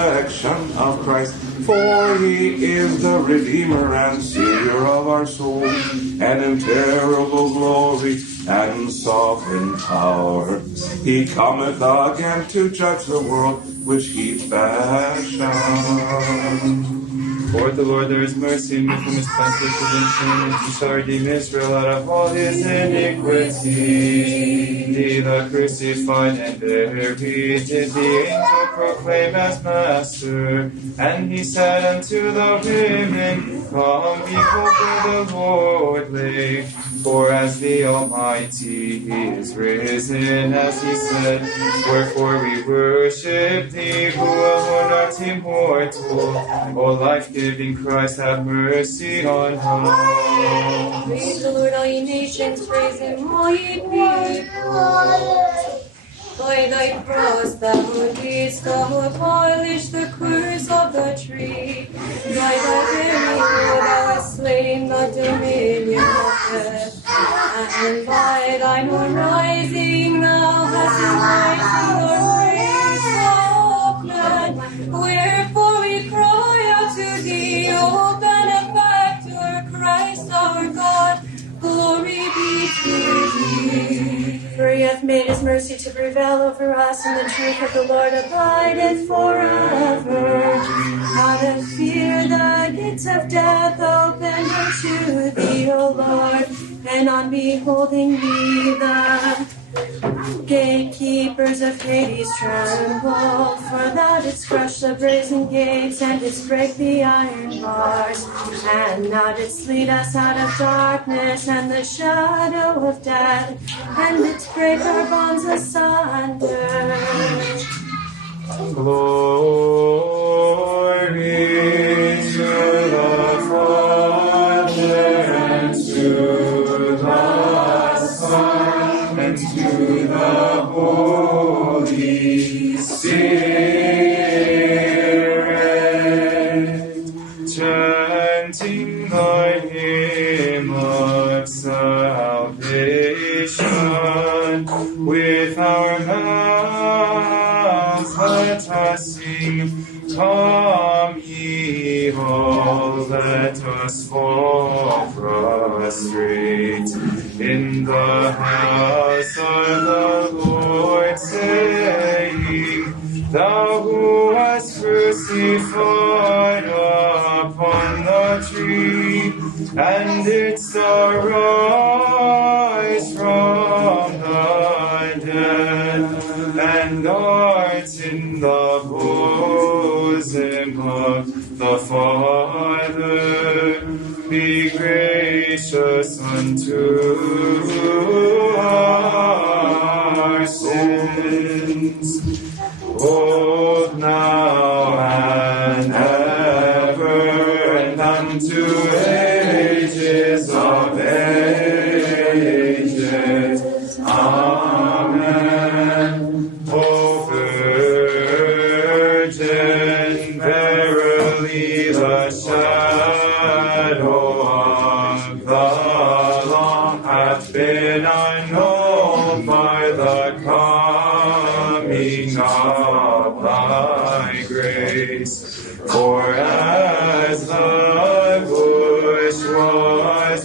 resurrection of Christ. For he is the Redeemer and Savior of our souls, and in terrible glory and sovereign power he cometh again to judge the world which he fashioned. For the Lord there is mercy, and from his plenty of redemption, he shall redeem Israel out of all his iniquity. He the crucified and buried did the angel proclaim as master. And he said unto the women, Come, behold where the Lord lay. For as the Almighty he is risen, as he said. Wherefore we worship thee, who alone art immortal. O life-giving Christ, have mercy on us. Praise the Lord, all ye nations, praise him, all ye people. By thy cross thou didst abolish the curse of the tree. By thy very blood thou hast slain the dominion of death. And by thine own rising thou hast enlightened the race of men. Wherefore we cry out to thee, O benefactor, Christ our God. Glory be to thee. For he hath made his mercy to prevail over us, and the truth of the Lord abideth forever. Out of fear the gates of death opened unto thee, O Lord, and on beholding thee the gatekeepers of Hades trembled. For thou didst crush the brazen gates, and didst break the iron bars. And thou didst lead us out of darkness and the shadow of death, and didst break our bonds asunder. Glory to the Father, and to the Son, and to the Holy Spirit, chanting the hymn of salvation with our mouths. Let us sing, Come ye all, let us fall prostrate in the house of the Lord, saying, Thou who hast crucified upon the tree, and didst arise from the dead, and art in the bosom of the Father, be gracious unto our sins, both now and ever, and unto ages of ages. Amen. O Virgin, verily the shadow of the long hath been unknown by the coming of thy grace. For as the bush was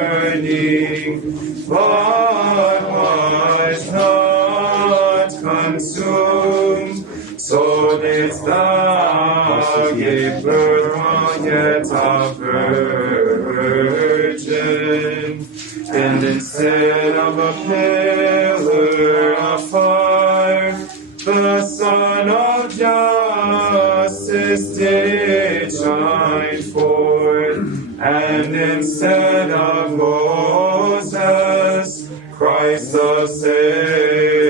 burning, but was not consumed, so didst thou give birth while yet a virgin. And instead of a pillar of fire, the sun of justice did shine forth. And instead of Moses, Christ the Savior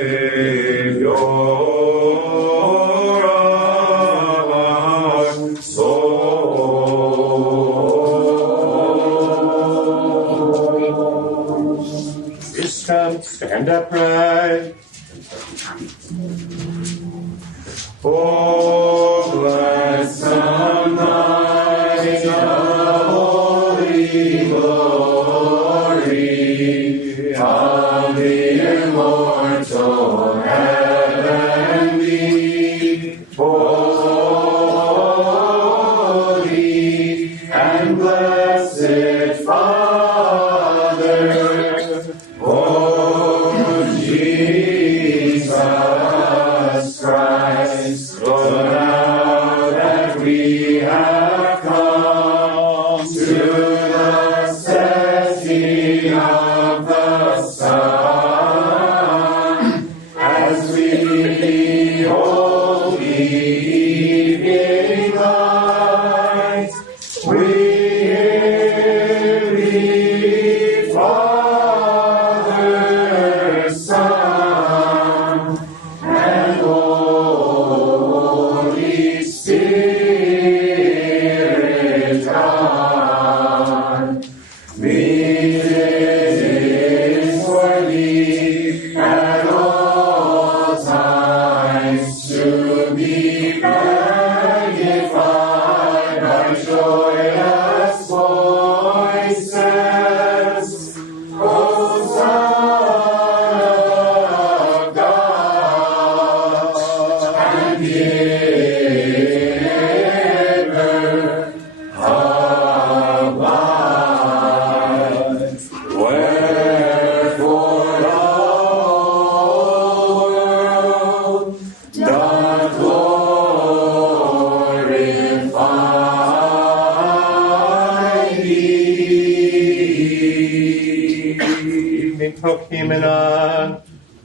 of our souls. Stand, stand upright. Oh, bless Almighty, holy glory of the immortal heavenly,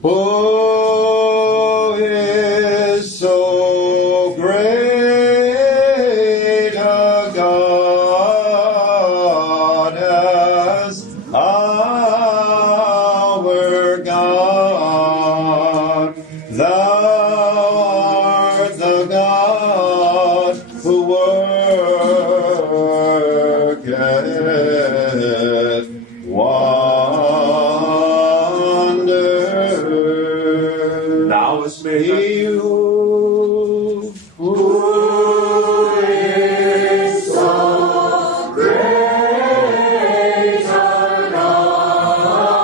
Who is so great a God as our God? Thou art the God who worketh wonders. Now is He who is so great a God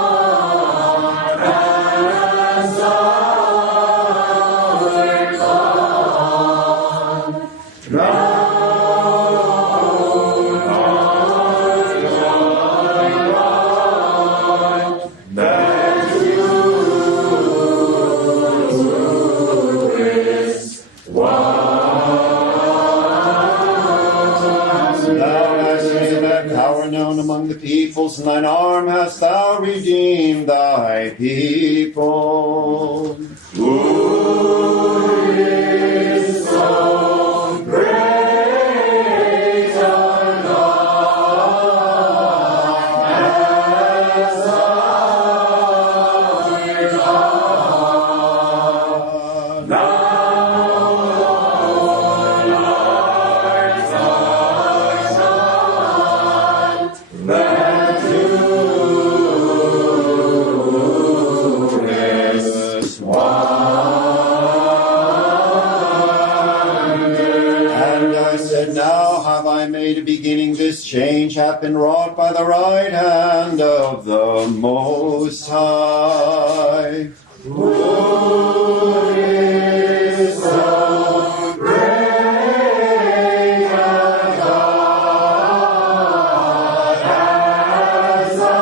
as our God. Among the peoples, and thine arm hast thou redeemed thy people. Who is so great a God as our God? Thou beginning this change hath been wrought by the right hand of the Most High. Who is so great a God as our God?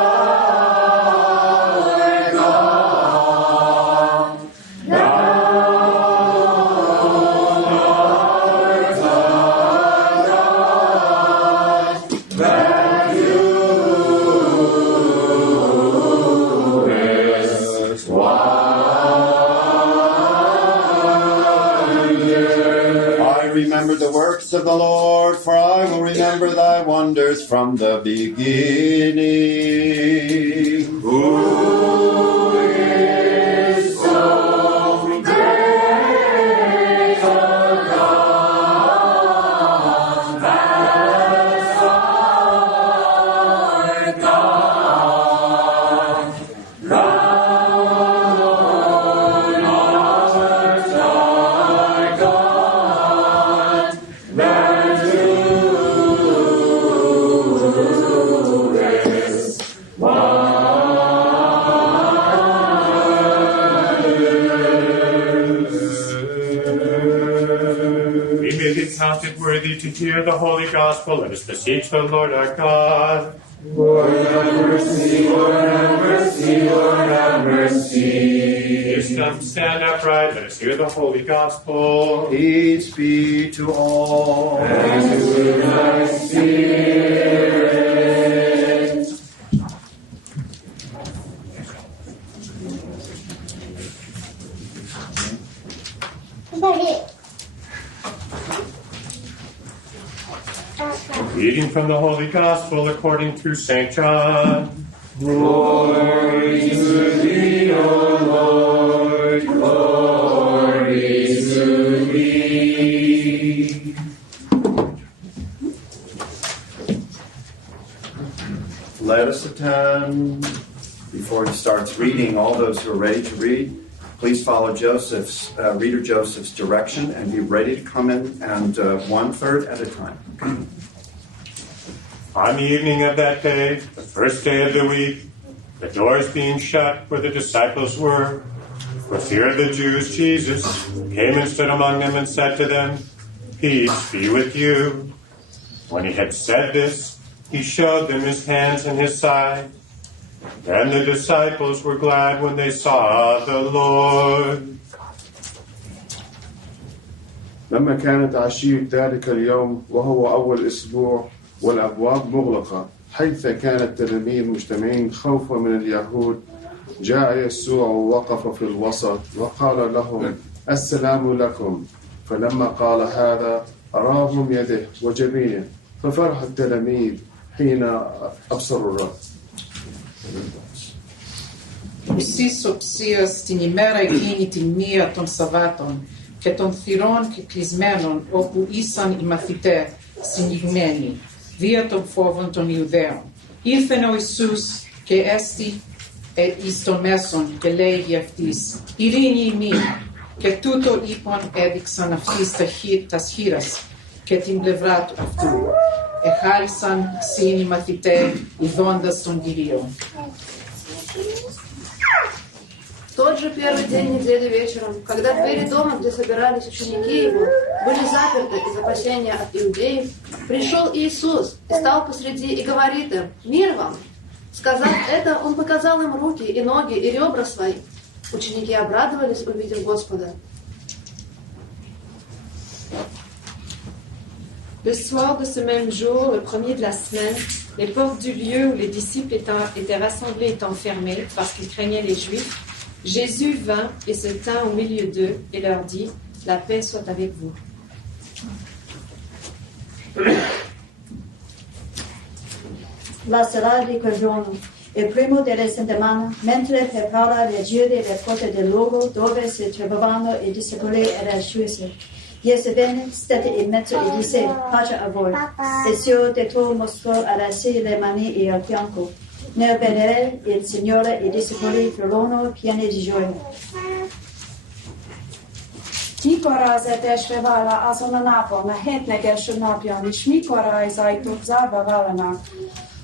Remember the works of the Lord, for I will remember thy wonders from the beginning. Who is so great a God as our God? Counted worthy to hear the holy gospel, let us beseech the Lord our God. Lord have mercy, Lord have mercy, Lord have mercy. Wisdom, stand upright, let us hear the holy gospel. Peace be to all. And to thy spirit. Reading from the Holy Gospel according to St. John. Glory to thee, O Lord, glory to thee. Let us attend. Before he starts reading, all those who are ready to read, please follow Reader Joseph's direction and be ready to come in and 1/3 at a time. On the evening of that day, the first day of the week, the doors being shut where the disciples were, For fear of the Jews, Jesus came and stood among them and said to them, "Peace be with you." When he had said this, he showed them his hands and his side. Then the disciples were glad when they saw the Lord. لما كانت عشية ذلك اليوم وهو أول أسبوع والأبواب مغلقة حيث كان التلاميذ مجتمعين خوفا من اليهود جاء يسوع ووقف في الوسط وقال لهم السلام لكم. فلما قال هذا أراهم يده وجبينه ففرح التلاميذ حين أبصروا الرب. Ουσίς οψίας στην ημέρα εκείνη τη μία των Σαββάτων και των θυρών και κλεισμένων όπου ήσαν οι μαθητές συνηγμένοι, δια των φόβων των Ιουδαίων. Ήρθεν ο Ιησούς και έστη εις των μέσων και λέγει αυτής, «Ειρήνη ημίν», και τούτο είπον έδειξαν αυτής τας χείρας και την πλευρά του αυτού. Εχάρισαν συν οι μαθητές ειδώντας τον Κυρίο. В тот же первый день недели вечером, когда двери дома, где собирались ученики его, были заперты из опасения от иудеев, пришел Иисус и стал посреди и говорит им: «Мир вам!» Сказав это, он показал им руки и ноги и ребра свои. Ученики обрадовались, увидев Господа. Le soir de ce même jour, le premier de la semaine, les portes du lieu où les disciples étaient rassemblés étant fermées parce qu'ils craignaient les Juifs, Jésus vint et se tint au milieu d'eux et leur dit, la paix soit avec vous. La sera di quel giorno, il primo della settimana, mentre prepara le giri le porte del luogo dove si trovavano i discepoli era chiuse. Gesù venne, stette in mezzo e disse, pace a voi. E Dio dietro mostrò ad essi le mani e il fianco. Nel vedere il Signore i discepoli furono pieni di gioia. Mikor az etesre vála azon a napon, a hétnek első napján, és mikor az ajtók zárva válanak,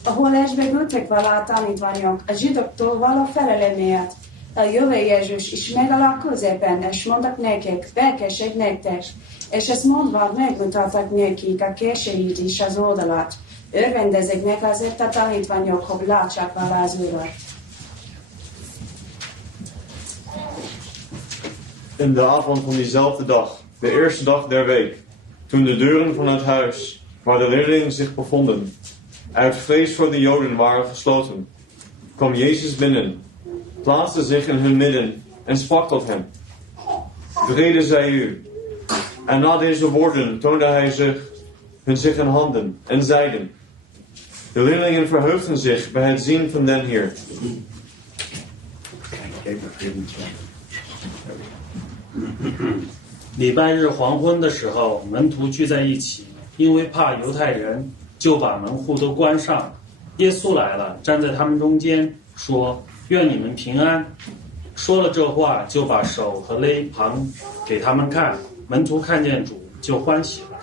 ahol esbegültek vala a tanítványok, a zsidóktól való felelemért, eljövő Jézus is megáll a középen, és mondtak nekik, békesség nektek, és ezt mondva megmutattak nekik a késeit is az oldalat. Örvendezeknek azért a tanítványok, hogy látsák vala az Urat. In de avond van diezelfde dag, de eerste dag der week, toen de deuren van het huis waar de leerlingen zich bevonden, uit vrees voor de Joden waren gesloten, kwam Jezus binnen, plaatste zich in hun midden en sprak tot hen. Vrede zij u. En na deze woorden toonde hij hun zich in handen en zeiden. De leerlingen verheugden zich bij het zien van den Heer. 礼拜日黄昏的时候，门徒聚在一起，因为怕犹太人，就把门户都关上。耶稣来了，站在他们中间，说：“愿你们平安。”说了这话，就把手和肋旁给他们看。门徒看见主，就欢喜了。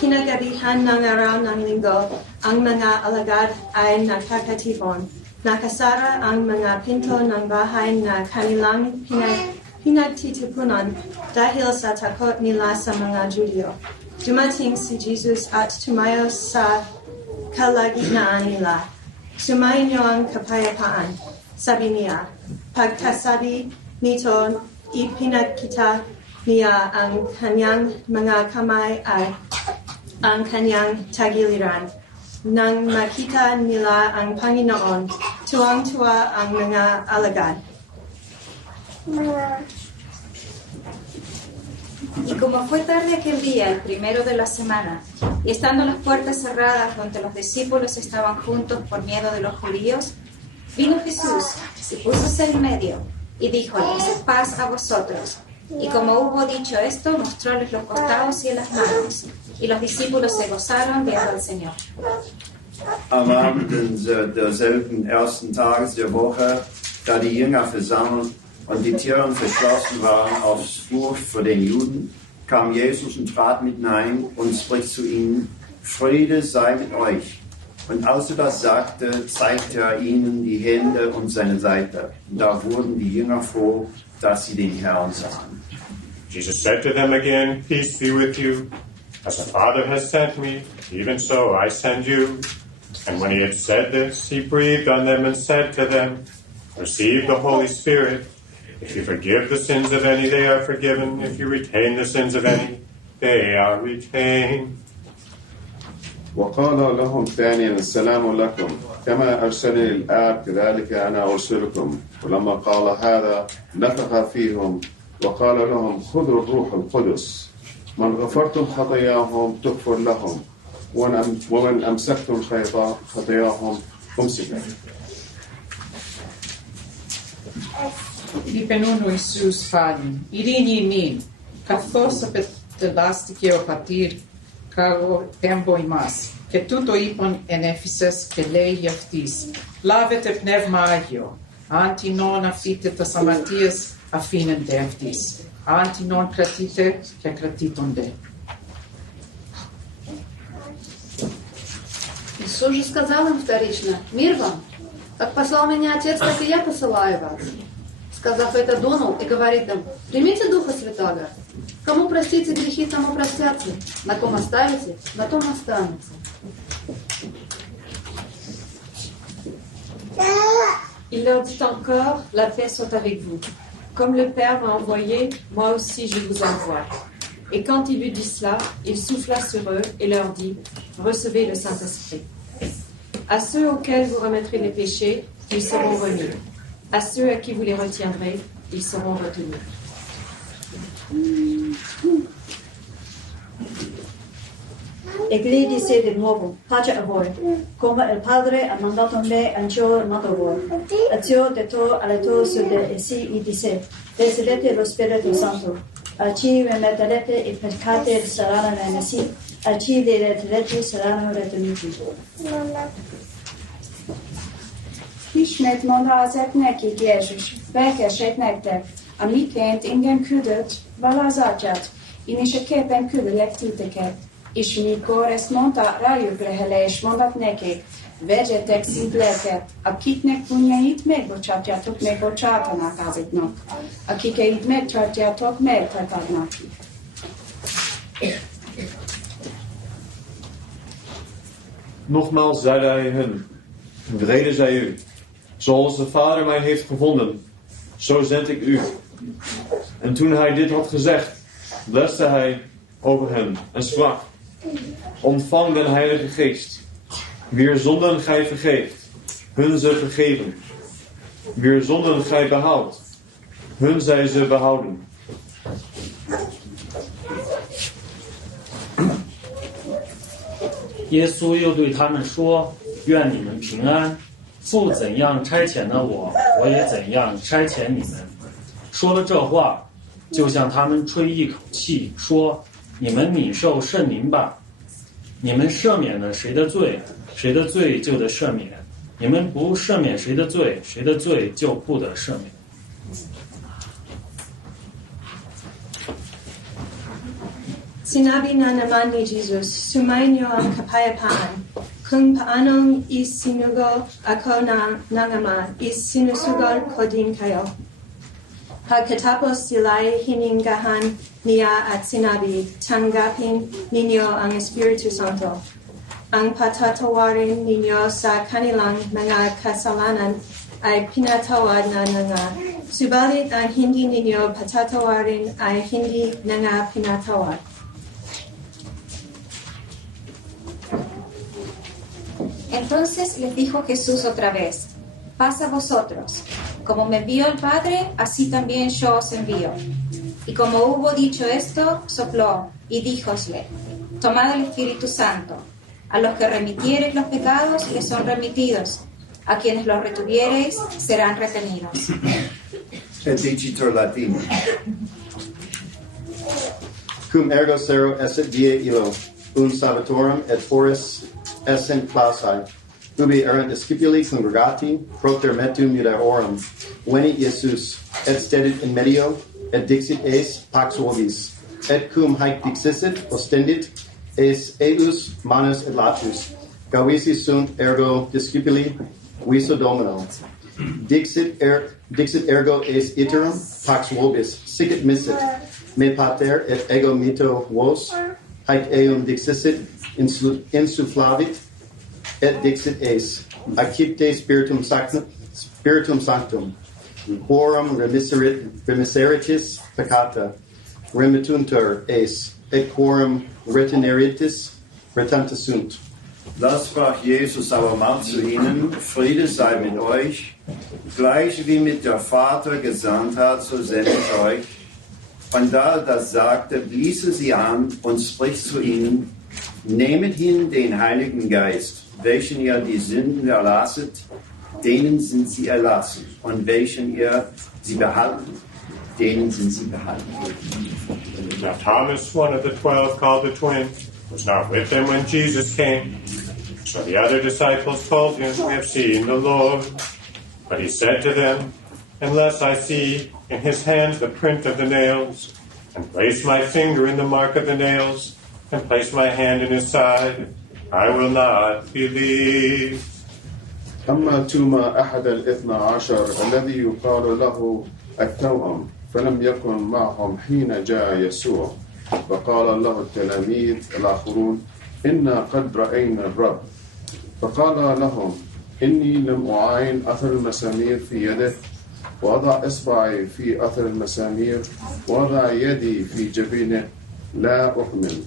Kinagabihan ng araw ng linggo, ang mga alagad ay nakakatipon. Nakasara ang mga pinto ng bahay na kanilang pinagtitipunan dahil sa takot nila sa mga Judyo. Dumating si Jesus at tumayo sa kalagitnaan nila. Sumainyo ang kapayapaan, sabi niya. Pagkasabi nito, ipinakita niya ang kanyang mga kamay ay ang kanyang tagiliran. Nang makita nila ang Panginoon, tuwang-tuwa ang mga alagad. Y como fue tarde aquel día, el primero de la semana, y estando las puertas cerradas donde los discípulos estaban juntos por miedo de los judíos, vino Jesús y púsose en medio y díjoles, paz a vosotros. Y como hubo dicho esto, mostróles los costados y las manos. Y los discípulos se gozaron viendo al Señor. Am Abend derselben ersten Tages der Woche, da die Jünger versammelt und die Türen verschlossen waren aus Furcht vor den Juden, kam Jesus und trat mitten ein und spricht zu ihnen: Friede sei mit euch. Und als er das sagte, zeigte er ihnen die Hände und seine Seite. Da wurden die Jünger froh, dass sie den Herrn sahen. Jesus said to them again, Peace be with you. As the Father has sent me, even so I send you. And when he had said this, he breathed on them and said to them, Receive the Holy Spirit. If you forgive the sins of any, they are forgiven. If you retain the sins of any, they are retained. وقال لهم ثانيا السلام لكم كما أرسلني الآب كذلك أنا أرسلكم ولما قال هذا نفخ فيهم وقال لهم خذوا الروح القدس من غفرتم خطاياهم تغفر لهم ومن أمسكتم خطاياهم أمسكت. Είπε νου Ιησούς πάλι, ειρήνη ημίν, καθώς απετελάστηκε ο πατήρ κάγω έμπο ημάς. Και τούτο είπαν εν Έφησες και λέει αυτής, λάβετε πνεύμα Άγιο, αν τινόν αφείτε τας αμαρτίες αφήνετε αυτής, αν τινόν κρατείτε και κρατήτονται. Иисус же сказал им вторично: «Мир вам! Как послал меня Отец, так и я посылаю вас». Сказав это, дунул и говорит им: «Примите Духа Святаго. Кому простите грехи, тому простятся. На ком оставите, на том останутся». Il leur dit encore, la paix soit avec vous. Comme le Père m'a envoyé, moi aussi je vous envoie. Et quand il eut dit cela, il souffla sur eux et leur dit, recevez le Saint-Esprit. À ceux auxquels vous remettrez les péchés, ils seront remis. À ceux à qui vous les retiendrez, ils seront retenus. Egli disse di nuovo, pace a voi. Come il Padre ha mandato me, anch'io ho mandato voi. Azio detto alle tue essi gli disse, ricevete lo Spirito Santo. A chi remetterete i peccati saranno remessi, a chi li retirete saranno retenuti. Ismét mondta nekik Jézus, belkessék nektek, amiként engem küldött vala az atyát, én is a képen küldölek titeket. És mikor ezt mondta, rájuk lehele, és mondat nekik, vegyetek szint lelket, akiknek punyait megbocsátjátok, megbocsátanak azoknak, akikeit megtartjátok, megtartanak. Nogmaals zeide hij hun, vrede zij u. Zoals de Vader mij heeft gevonden, zo zend ik u. En toen hij dit had gezegd, bleste hij over hen en sprak, ontvang den Heilige Geest. Wier zonden gij vergeeft, hun ze vergeven. Wier zonden gij behoudt, hun zij ze behouden. 耶稣又对他们说：“愿你们平安。父怎样差遣了我，我也怎样差遣你们。”说了这话，就向他们吹一口气，说：“你们领受圣灵吧。你们赦免了谁的罪，谁的罪就得赦免；你们不赦免谁的罪，谁的罪就不得赦免。” Sinabi na naman ni Jesus, sumainyo ang kapayapaan. Kung paanong isinugo ako ng Ama, isinusugal ko din kayo. Pagkatapos sila'y hiningahan niya at sinabi, tanggapin ninyo ang Espiritu Santo. Ang patatawarin ninyo sa kanilang mga kasalanan ay pinatawad na nga. Subalit ang hindi ninyo patatawarin ay hindi na nga pinatawad. Entonces les dijo Jesús otra vez, paz a vosotros, como me envió el Padre, así también yo os envío. Y como hubo dicho esto, sopló y díjosle, tomad el Espíritu Santo, a los que remitiereis los pecados les son remitidos, a quienes los retuviereis serán retenidos. Et dicitur Latin. Cum ergo sero esset die illo, salvatorum et foris essent clausae, ubi erant discipuli congregati, propter metum judaeorum, veni Iesus, et stedit in medio, et dixit eis pax vobis, et cum haec dixissit, ostendit, eis eius manus et latius, Gavisi sunt ergo discipuli, viso domino. Dixit ergo es iterum, pax vobis, sicit missit, me pater et ego mito vos, haec eum dixissit, insuflavit, et dixit es, accepte spiritum sanctum, quorum remisseritis peccata, remittuntur es, et quorum retineritis retenta sunt. Da sprach Jesus aber mal zu ihnen, Friede sei mit euch, gleich wie mit der Vater gesandt hat, so sende ich euch. Und da er das sagte, blies er sie an und spricht zu ihnen, nehmet hin den Heiligen Geist, welchen ihr die Sünden erlasset, denen sind sie erlassen, und welchen ihr sie behalten, denen sind sie behalten. Now Thomas, one of the 12, called the twin, was not with them when Jesus came. So the other disciples told him, we have seen the Lord. But he said to them, unless I see in his hands the print of the nails, and place my finger in the mark of the nails, and place my hand in his side, I will not believe. أما توما أحد الاثنى عشر الذي يقال له التوأم فلم يكن معهم حين جاء يسوع فقال له التلاميذ الآخرون إنا قد رأينا الرب فقال لهم إني لم أعاين أثر المسامير في يده وأضع إصبعي في أثر المسامير وأضع يدي في جبينه لا أؤمن.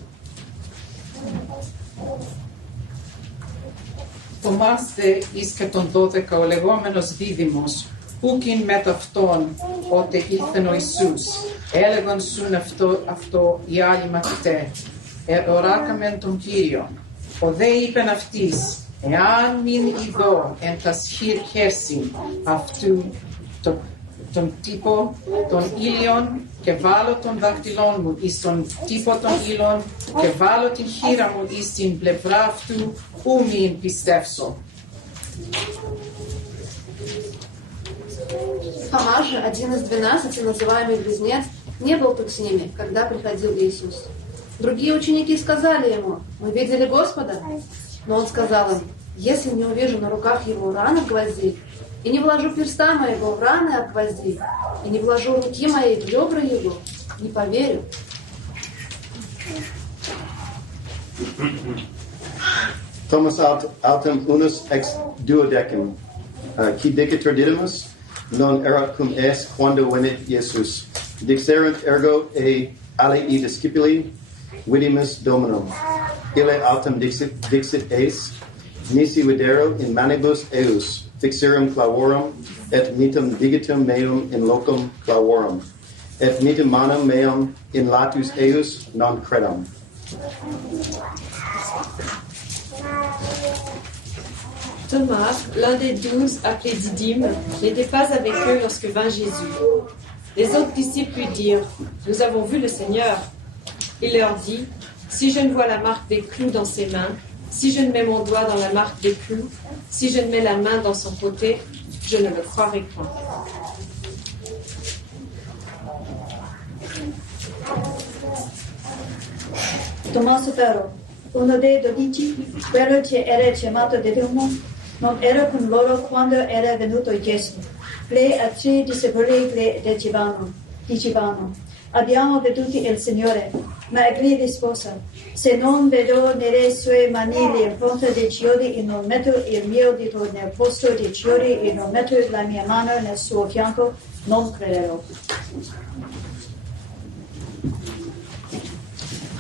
Θυμάστε εις και τον 12 ο λεγόμενος δίδυμος, ούκιν μετ' αυτόν, ότε ήλθεν ο Ιησούς, έλεγαν σουν αυτό οι άλλοι μαθητέ, οράκαμεν τον Κύριον. Ο δε είπεν αυτής, εάν μην ειδώ εν τας χέρσιν αυτού τον τύπο των ήλιων και βάλω τον δάχτυλόν μου εις τον τύπο των ήλων και βάλω την χείρα μου εις την πλευρά αυτού, ου μην πιστεύσω. Тома же, один из 12, называемый Близнец, не был тут с ними, когда приходил Иисус. Другие ученики сказали ему, мы видели Господа. Но он сказал им, если не увижу на руках его раны от гвоздей, и не вложу перста моего в раны от гвоздей, и не вложу руки моей в ребра его, не поверю. Thomas autem unus ex duodecim, qui dicitur didymus, non erat cum es quando venit Iesus. Dixerent ergo alii discipuli, vidimus Dominum. Ille autem dixit es, nisi videro in manibus eus, fixerum clavorum, et mitum digitum meum in locum clavorum, et mitum manum meum in latus eus non credam. Thomas, l'un des 12, appelé Didyme, n'était pas avec eux lorsque vint Jésus. Les autres disciples lui dirent, « Nous avons vu le Seigneur. » Il leur dit, « Si je ne vois la marque des clous dans ses mains, si je ne mets mon doigt dans la marque des clous, si je ne mets la main dans son côté, je ne le croirai point. » Tommaso però, uno dei 12, quello che era chiamato Didymo, non era con loro quando era venuto Gesù. Gli altri discepoli gli dicevano, abbiamo veduto il Signore, ma egli rispose, se non vedo nelle sue mani l'impronta dei chiodi e non metto il mio dito nel posto dei chiodi e non metto la mia mano nel suo fianco, non crederò.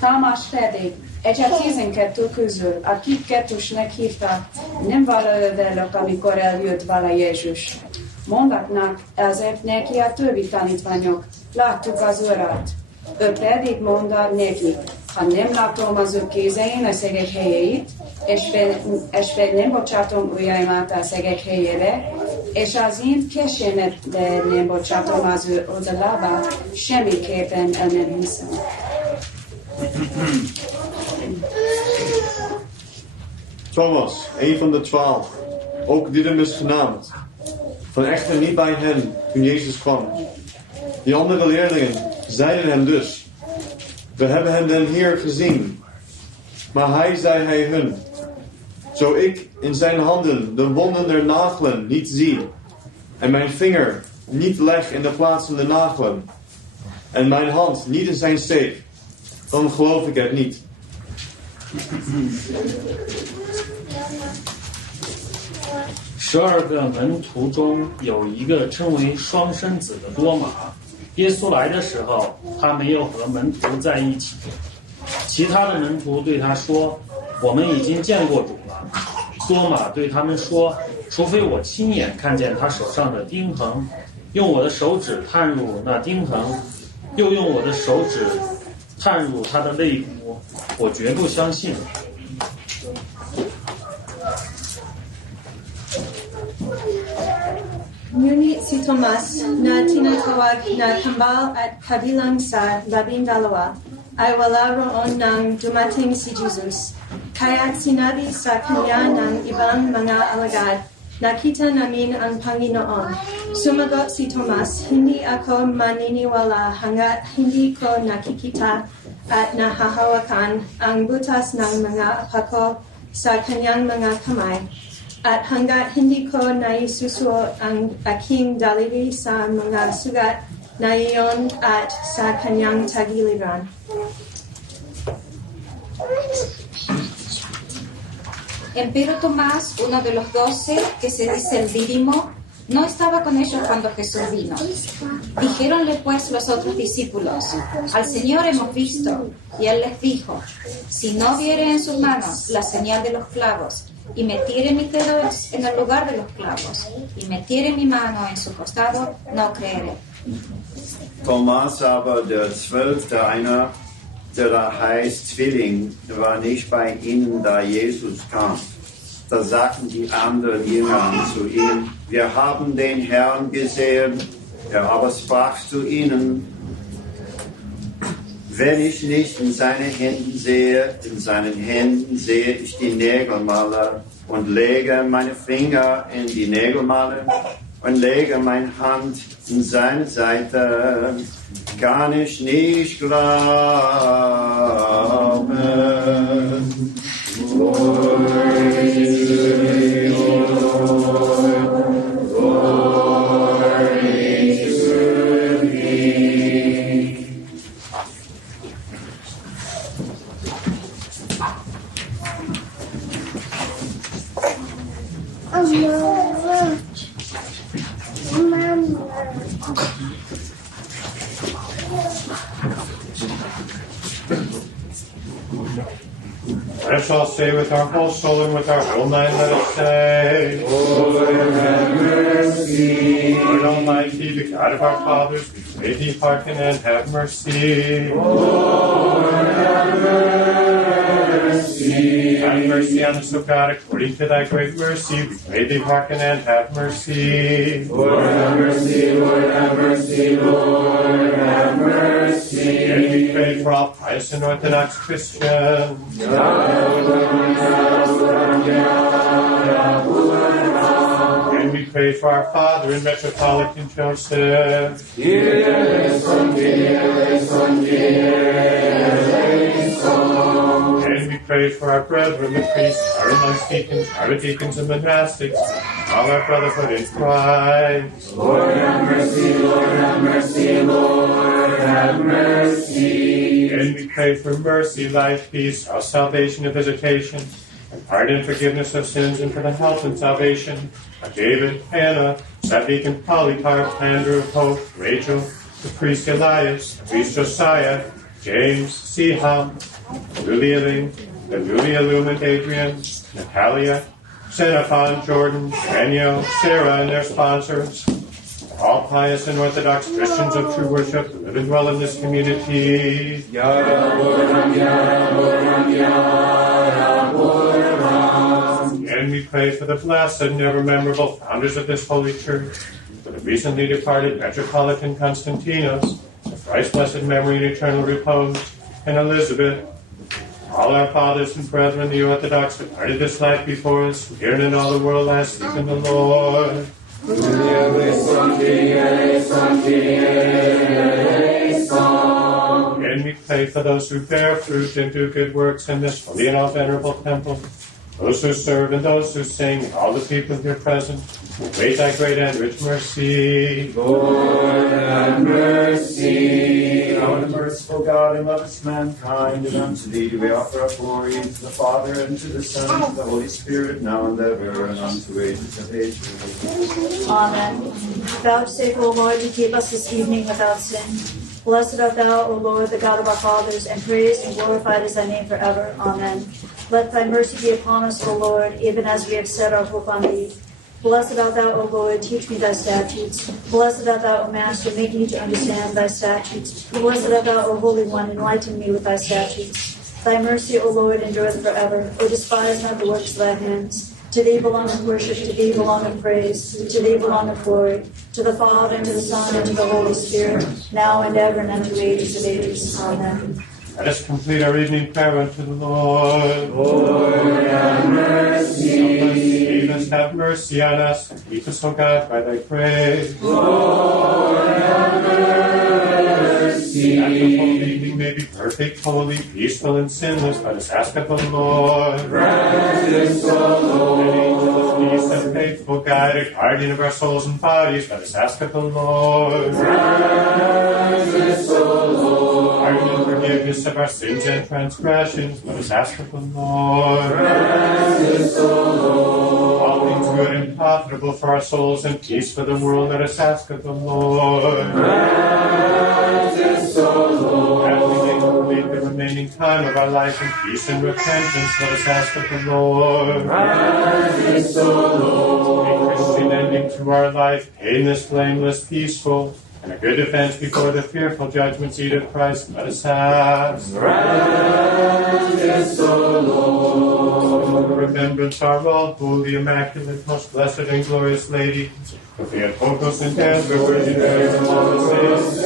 Tamás pedig, egy a 12 közül, akik kettősnek hívták, nem valahogy velük, amikor eljött vele Jézus. Mondatnak ezért neki a többi tanítványok, láttuk az Urat. Ő pedig mondta nekik, ha nem látom az ő kézein a szegek helyeit, és fel nem bocsátom ujjaimat a szegek helyére, és az én kesemet nem bocsátom az ő oldalába, semmiképpen el nem hiszem. Thomas, een van de 12, ook Didymus genaamd, van echter niet bij hen toen Jezus kwam. Die andere leerlingen zeiden hem dus, we hebben hem den Heer gezien. Maar hij zei hun, Zo ik in zijn handen de wonden der nagelen niet zie, en mijn vinger niet leg in de plaats van de nagelen, en mijn hand niet in zijn steek, dan geloof ik het niet. 12个门徒中有一个称为双生子的多马。耶稣来的时候，他没有和门徒在一起。其他的门徒对他说：“我们已经见过主了。”多马对他们说：“除非我亲眼看见他手上的钉痕，用我的手指探入那钉痕，又用我的手指探入他的肋骨，我绝不相信。” Ngunit si Tomas na tinatawag na kambal at kabilang sa 12 ay wala roon nang dumating si Jesus. Kaya't sinabi sa kanya ng ibang mga alagad, "Nakita namin ang Panginoon." Sumagot si Tomas, "Hindi ako maniniwala hanggat hindi ko nakikita at nahahawakan ang butas ng mga apako sa kanyang mga kamay. At hanggat hindi ko naisusuot ang aking daliri sa mga sugat na iyon at sa kanyang tagiliran." Empero Tomás, uno de los 12, que se dice el Dídimo, no estaba con ellos cuando Jesús vino. Dijéronle pues los otros discípulos: "Al Señor hemos visto." Y él les dijo: "Si no viere en sus manos la señal de los clavos, y metiere mis dedos en el lugar de los clavos, y metiere mi mano en su costado, no creeré." Thomas aber, der 12., einer, der da heißt Zwilling, war nicht bei ihnen, da Jesus kam. Da sagten die anderen Jünger zu ihm: "Wir haben den Herrn gesehen." Er aber sprach zu ihnen: "Wenn ich nicht in seine Händen sehe, in seinen Händen sehe ich die Nägelmale, und lege meine Finger in die Nägelmale und lege meine Hand in seine Seite, kann ich nicht glauben." Let us all say with our whole soul and with our whole mind, let us say, Lord, have mercy. Lord Almighty, the God of our fathers, we pray thee, hearken and have mercy. Lord, have mercy. Have mercy on us, O God, according to thy great mercy. We pray thee, hearken and have mercy. Lord, have mercy. Lord, have mercy. Lord, have mercy. And we pray for all pious and Orthodox Christians. And we pray for our Father and Metropolitan Joseph. And we pray for our brethren, the priests, our monks, deacons, archdeacons, and monastics, all our brotherhood in Christ. Lord, have mercy, Lord, have mercy, Lord, have mercy. And we pray for mercy, life, peace, our salvation and visitation, and pardon and forgiveness of sins, and for the health and salvation of David, Hannah, Sadiq, Polycarp, Andrew, Pope, Rachel, the priest Elias, the priest Josiah, James, Siham, the newly illumined Adrian, Natalia, Xenophon, Jordan, Daniel, Sarah, and their sponsors, all pious and Orthodox Christians of true worship who live and dwell in this community. And we pray for the blessed and ever memorable founders of this holy church, for the recently departed Metropolitan Constantinos, the thrice blessed memory and eternal repose, and Elizabeth, all our fathers and brethren, the Orthodox, departed this life before us, here and in all the world, last seek in the Lord. And we pray for those who bear fruit and do good works in this holy and all venerable temple, those who serve and those who sing, and all the people here present, wait thy great and rich mercy. Lord, have mercy. Thou art a merciful God, and lovest mankind, and unto thee do we offer up glory to the Father, and to the Son, and to the Holy Spirit, now and ever, and unto ages of ages. Amen. Vouchsafe, O Lord, to keep us this evening without sin. Blessed art thou, O Lord, the God of our fathers, and praised and glorified is thy name forever. Amen. Let thy mercy be upon us, O Lord, even as we have set our hope on thee. Blessed art thou, O Lord, teach me thy statutes. Blessed art thou, O Master, make me to understand thy statutes. Blessed art thou, O Holy One, enlighten me with thy statutes. Thy mercy, O Lord, endureth forever. O despise not the works of thy hands. To thee belongeth worship, to thee belongeth praise, to thee belongeth glory, to the Father, and to the Son, and to the Holy Spirit, now and ever, and unto ages of ages. Amen. Let us complete our evening prayer unto the Lord. Lord, have mercy. Let us have mercy on us, and keep us, O God, by thy praise. Lord, have mercy. That the whole evening may be perfect, holy, peaceful, and sinless. Let us ask of the Lord. Grant this, O Lord. An angel of peace and faithful guide, a guardian of our souls and bodies. Let us ask of the Lord. Grant this, O Lord. Pardon and forgiveness of our sins and transgressions. Let us ask of the Lord. Grant this, O Lord. All things good and profitable for our souls and peace for the world. Let us ask of the Lord. Grant this, O Lord. As we may complete the remaining time of our life in peace and repentance, let us ask of the Lord. Grant this, O Lord. A Christian ending to our life, painless, blameless, peaceful, and a good defense before the fearful judgment seat of Christ. Let us ask. Grant this, O Lord. Remembrance our all holy, immaculate, most blessed and glorious Lady, Sophia Pocos and Cancer, worthy Mary, and all the saints,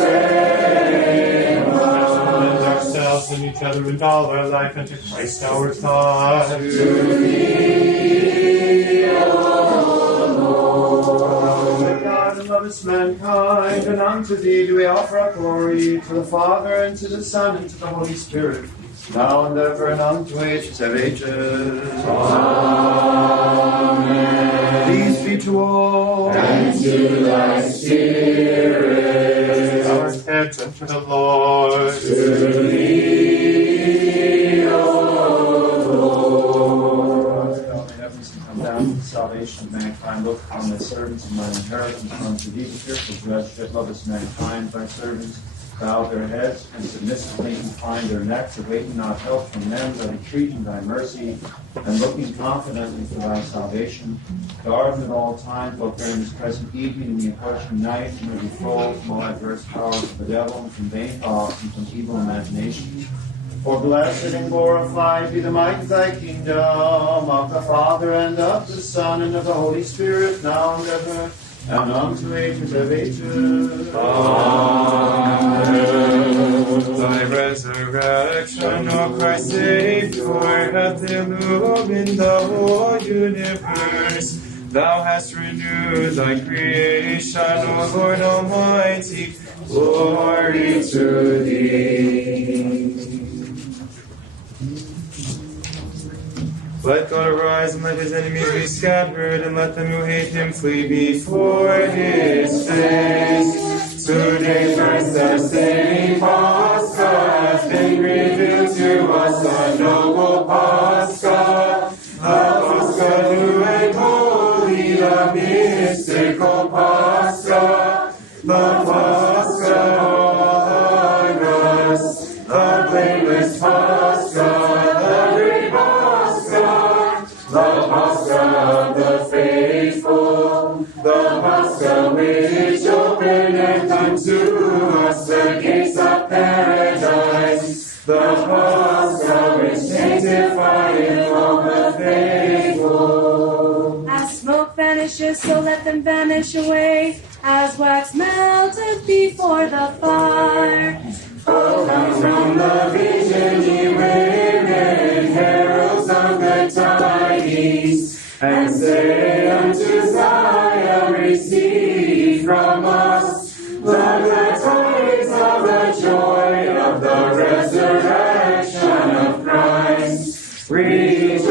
commend ourselves and each other and all our life unto Christ our God. To thee, O Lord. God and lovest mankind, and unto thee do we offer up glory, to the Father, and to the Son, and to the Holy Spirit, now and ever, and unto ages of ages. Amen. Peace be to all. And to thy spirit. Our heads unto the Lord. To thee, O Lord. Thou may heavens come down to the salvation of mankind. Look on thy servants and thine inheritance. Unto thee, the fearful judge, that lovest mankind, thy servants bow their heads and submissively incline their necks, awaiting not help from men, but entreating thy mercy, and looking confidently for thy salvation. Guard them at all times, both during this present evening and the approaching night, and may be full from all adverse powers of the devil, and from vain thoughts, and from evil imaginations. For blessed and glorified be the might of thy kingdom, of the Father, and of the Son, and of the Holy Spirit, now and ever, and unto ages of ages. Amen. Thy resurrection, O Christ Savior, hath illumined the whole universe. Thou hast renewed thy creation, O Lord Almighty. Glory to thee. Let God arise and let his enemies be scattered, and let them who hate him flee before his face. Today first the saving Paschal has been revealed to us, the noble Paschal, the Paschal new and holy, the mystical Paschal, the Paschal glorious, the blameless Paschal, the great Paschal, the Paschal of the faithful, the Paschal which openeth unto us the gates of paradise, the Paschal which sanctifieth all the faithful. As smoke vanishes, so let them vanish away, as wax melted before the fire. Oh, come from the vision ye women, heralds of good tidings, and say unto Zion, receive from us the good tidings of the joy of the resurrection of Christ. Rejoice,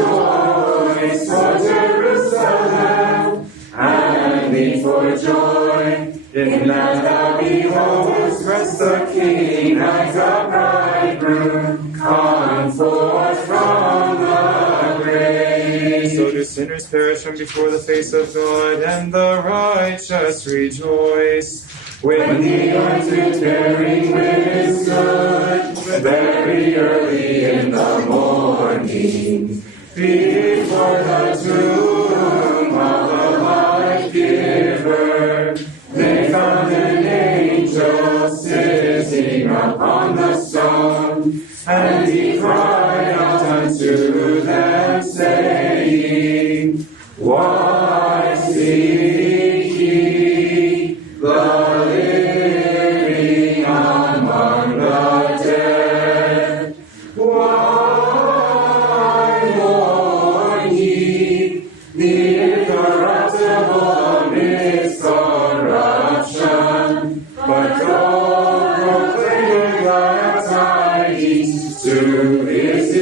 hosts, rest the King like a bridegroom, come forth from the grave. So do sinners perish from before the face of God, and the righteous rejoice. When the anointed bearing witness stood, very early in the morning, before the tomb of the life giver, they found an angel sitting upon the stone, and he cried out unto them, saying, Why seek ye the living among the dead? Why mourn ye the incorruptible amidst corruption? But go proclaim glad tidings to his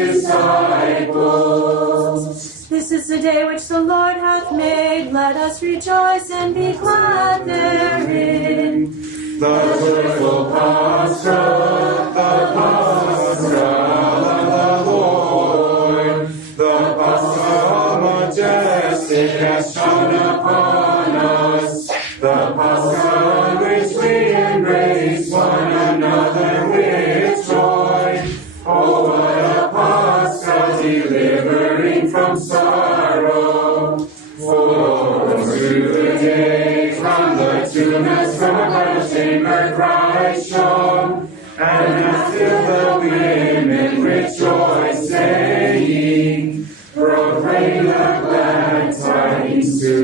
disciples. This is the day which the Lord hath made. Let us rejoice and be glad therein. The joyful Paschal, the Paschal of the Lord, the Paschal majestic has shone upon us, the Paschal which we embrace one another with joy. Oh, what a Paschal delivering from sorrow, for today from the tomb as from a bridal chamber Christ shone, and hath filled the women with joy, saying, Proclaim the glad tidings to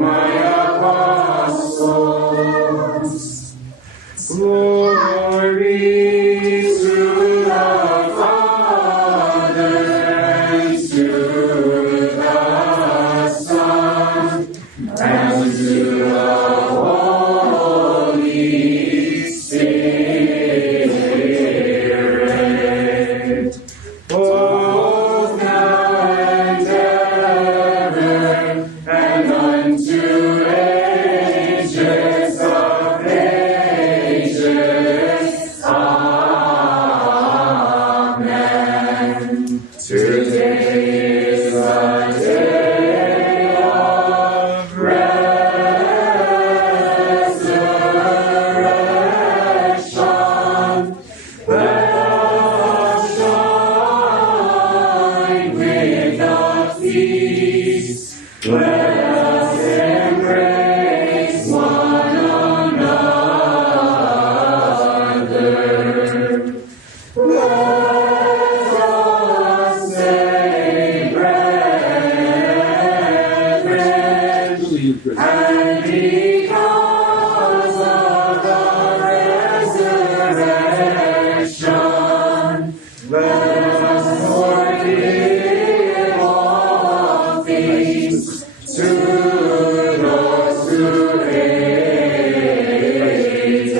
my apostles. Glory to the Father and to the Son and to the Holy Spirit, both now and ever, and unto ages of ages. Amen. Today is the day of resurrection. Let us shine with the feast. Let us embrace one another. Let us say, brethren, and because of the resurrection, let us forgive all things to those who hate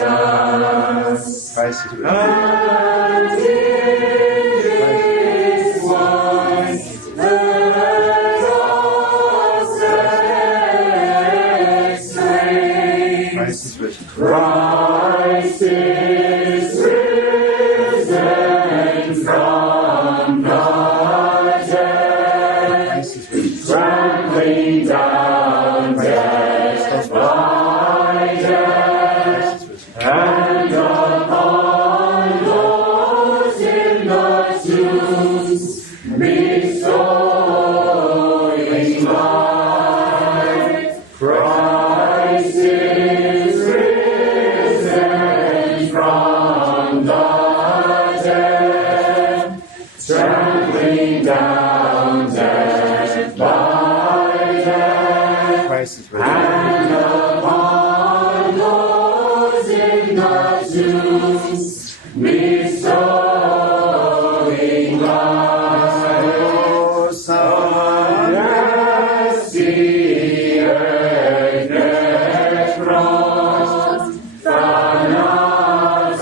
us. Christ is with you. And in this one, let us exclaim, Christ is with you. Christ is risen from the dead, Christ is with you. trampling down death by death, and upon those in the tombs bestowing life. Christ is risen from the dead, trampling down death by death, Christ is with you. and upon those in the tombs bestowing life. Unless the earth gets crossed, Thanatos,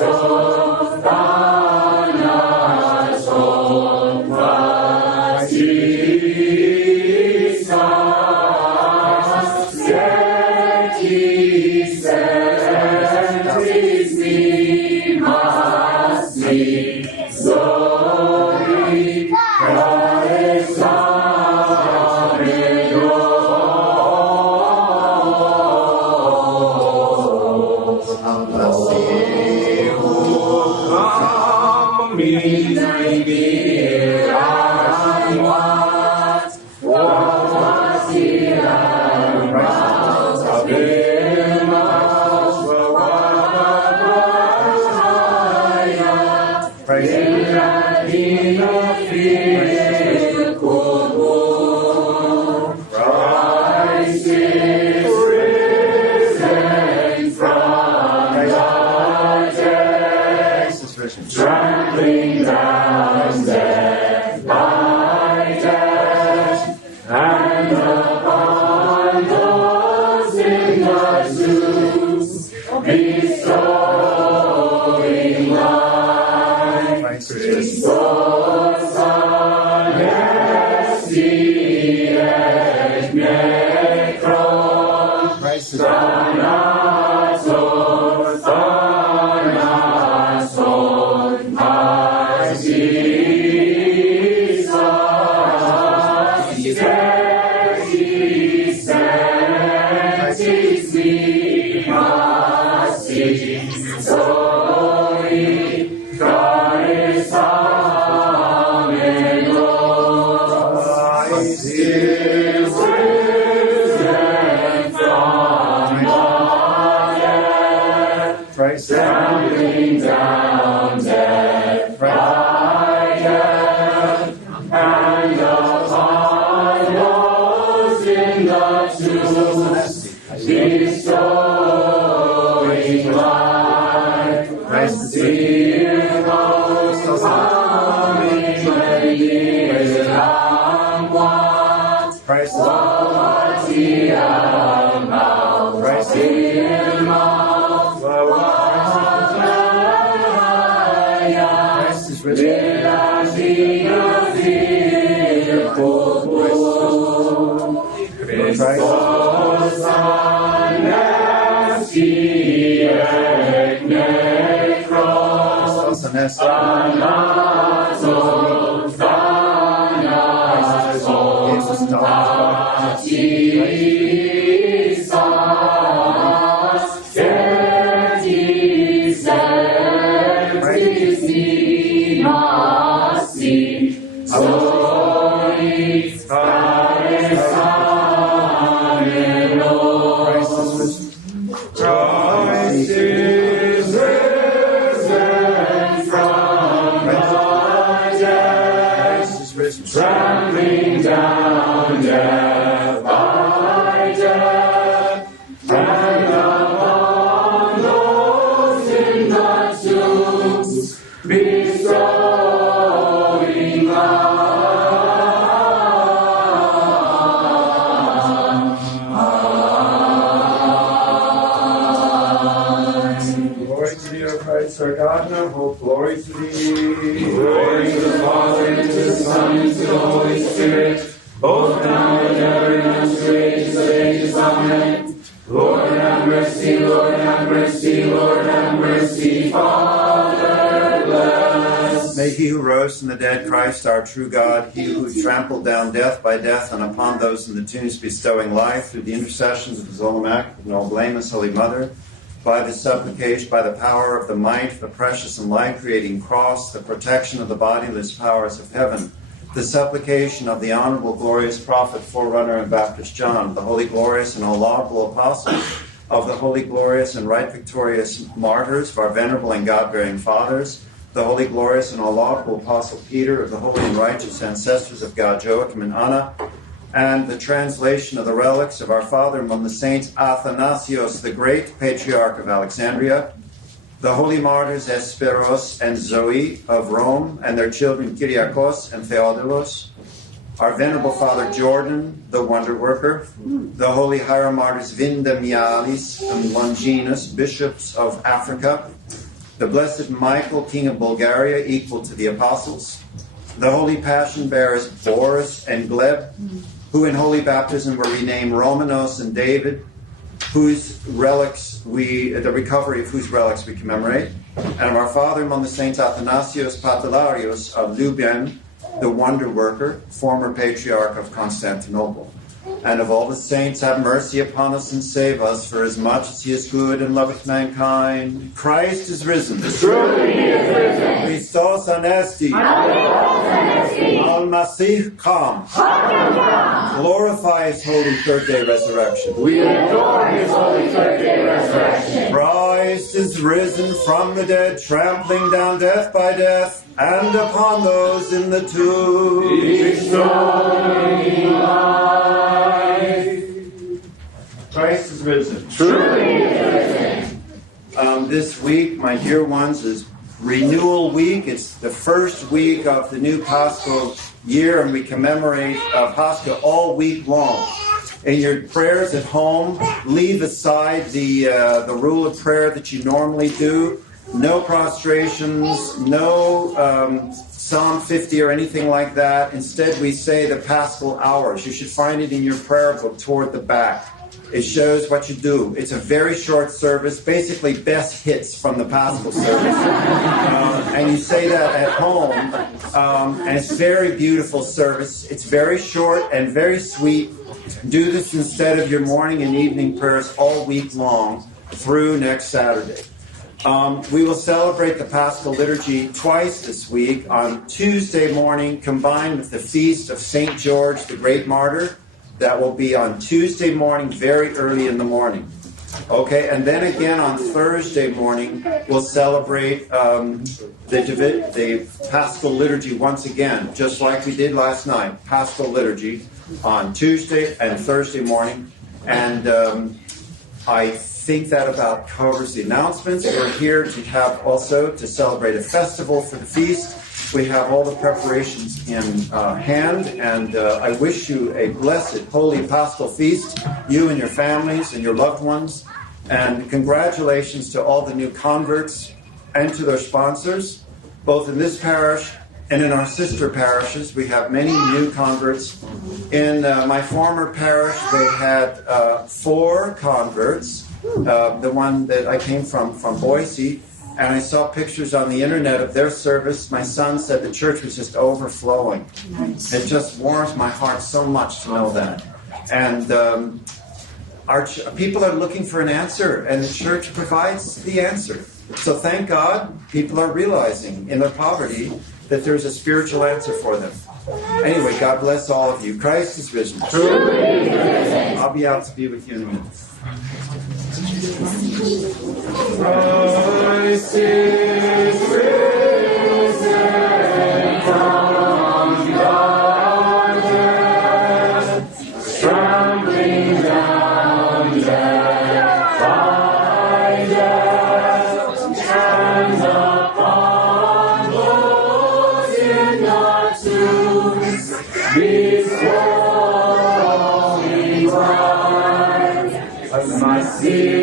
Our true God, he who trampled down death by death and upon those in the tombs bestowing life through the intercessions of his own immaculate and all blameless Holy Mother, by the supplication, by the power of the might, the precious and life-creating cross, the protection of the bodiless powers of heaven, the supplication of the honorable, glorious prophet, forerunner, and Baptist John, the holy, glorious, and all laudable apostles, of the holy, glorious, and right victorious martyrs, of our venerable and God-bearing fathers, the holy, glorious, and all laudable Apostle Peter, of the holy and righteous ancestors of God, Joachim and Anna, and the translation of the relics of our father among the saints, Athanasius, the great patriarch of Alexandria, the holy martyrs Esperos and Zoe of Rome, and their children Kyriakos and Theodolos, our venerable father Jordan, the wonder worker, the holy hieromartyrs Vinda Mialis and Longinus, bishops of Africa, the blessed Michael, king of Bulgaria, equal to the apostles, the holy passion bearers Boris and Gleb, who in holy baptism were renamed Romanos and David, whose relics the recovery of whose relics we commemorate, and of our father among the saints Athanasios Patellarios of Lublin, the wonder worker, former patriarch of Constantinople. And of all the saints, have mercy upon us and save us, for as much as he is good and loveth mankind. Christ is risen. Truly he is risen. Christos anesti. Al-Masih come. Glorify his holy third day resurrection. We adore his holy third day resurrection. Christ is risen from the dead, trampling down death by death, and upon those in the tomb. Christ is risen. Truly he is risen. This week, my dear ones, is Renewal Week. It's the first week of the new Paschal year, and we commemorate Paschal all week long. In your prayers at home, leave aside the rule of prayer that you normally do. No prostrations, no Psalm 50 or anything like that. Instead, we say the Paschal hours. You should find it in your prayer book toward the back. It shows what you do. It's a very short service, basically best hits from the Paschal service. And you say that at home, and it's a very beautiful service. It's very short and very sweet. Do this instead of your morning and evening prayers all week long through next Saturday. We will celebrate the Paschal liturgy twice this week, on Tuesday morning, combined with the feast of St. George, the great martyr. That will be on Tuesday morning, very early in the morning. Okay, and then again on Thursday morning, we'll celebrate the Paschal liturgy once again, just like we did last night. Paschal liturgy on Tuesday and Thursday morning. And I think that about covers the announcements. We're here to have also to celebrate a festival for the feast. We have all the preparations in hand, and I wish you a blessed, holy Paschal feast, you and your families and your loved ones. And congratulations to all the new converts and to their sponsors, both in this parish and in our sister parishes. We have many new converts. In my former parish, they had 4 converts. The one that I came from Boise, and I saw pictures on the internet of their service. My son said the church was just overflowing. Nice. It just warms my heart so much to know that. And our people are looking for an answer, and the church provides the answer. So thank God people are realizing in their poverty that there's a spiritual answer for them. Anyway, God bless all of you. Christ is risen. Truly. I'll be out to be with you in a minute. Christ is risen from darkness, trampling down death by death, and upon those in the tombs, bestowing life as my sin.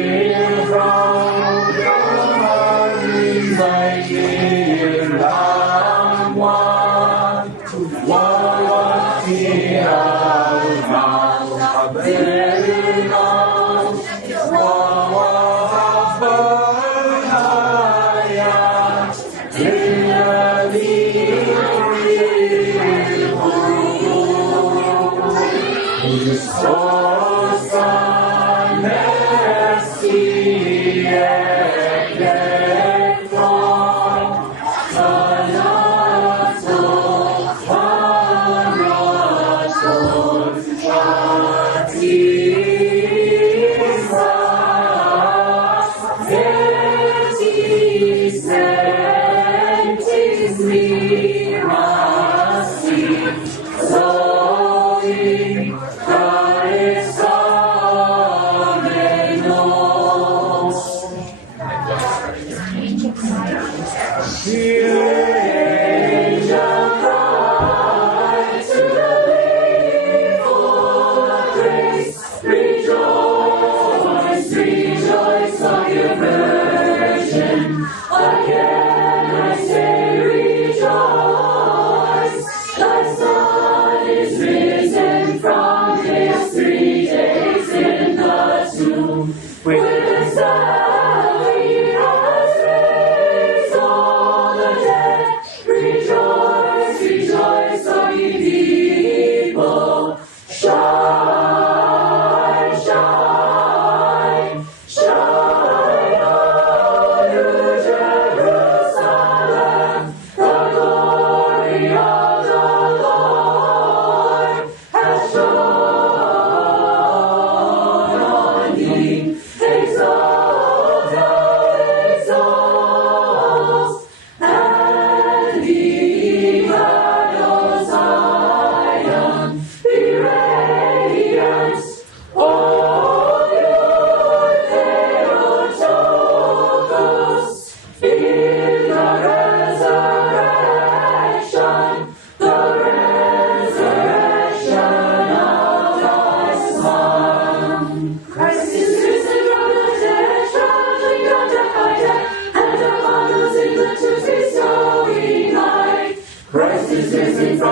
With the sun.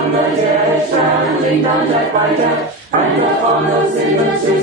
from the dead, standing down death by death, and upon those sinners who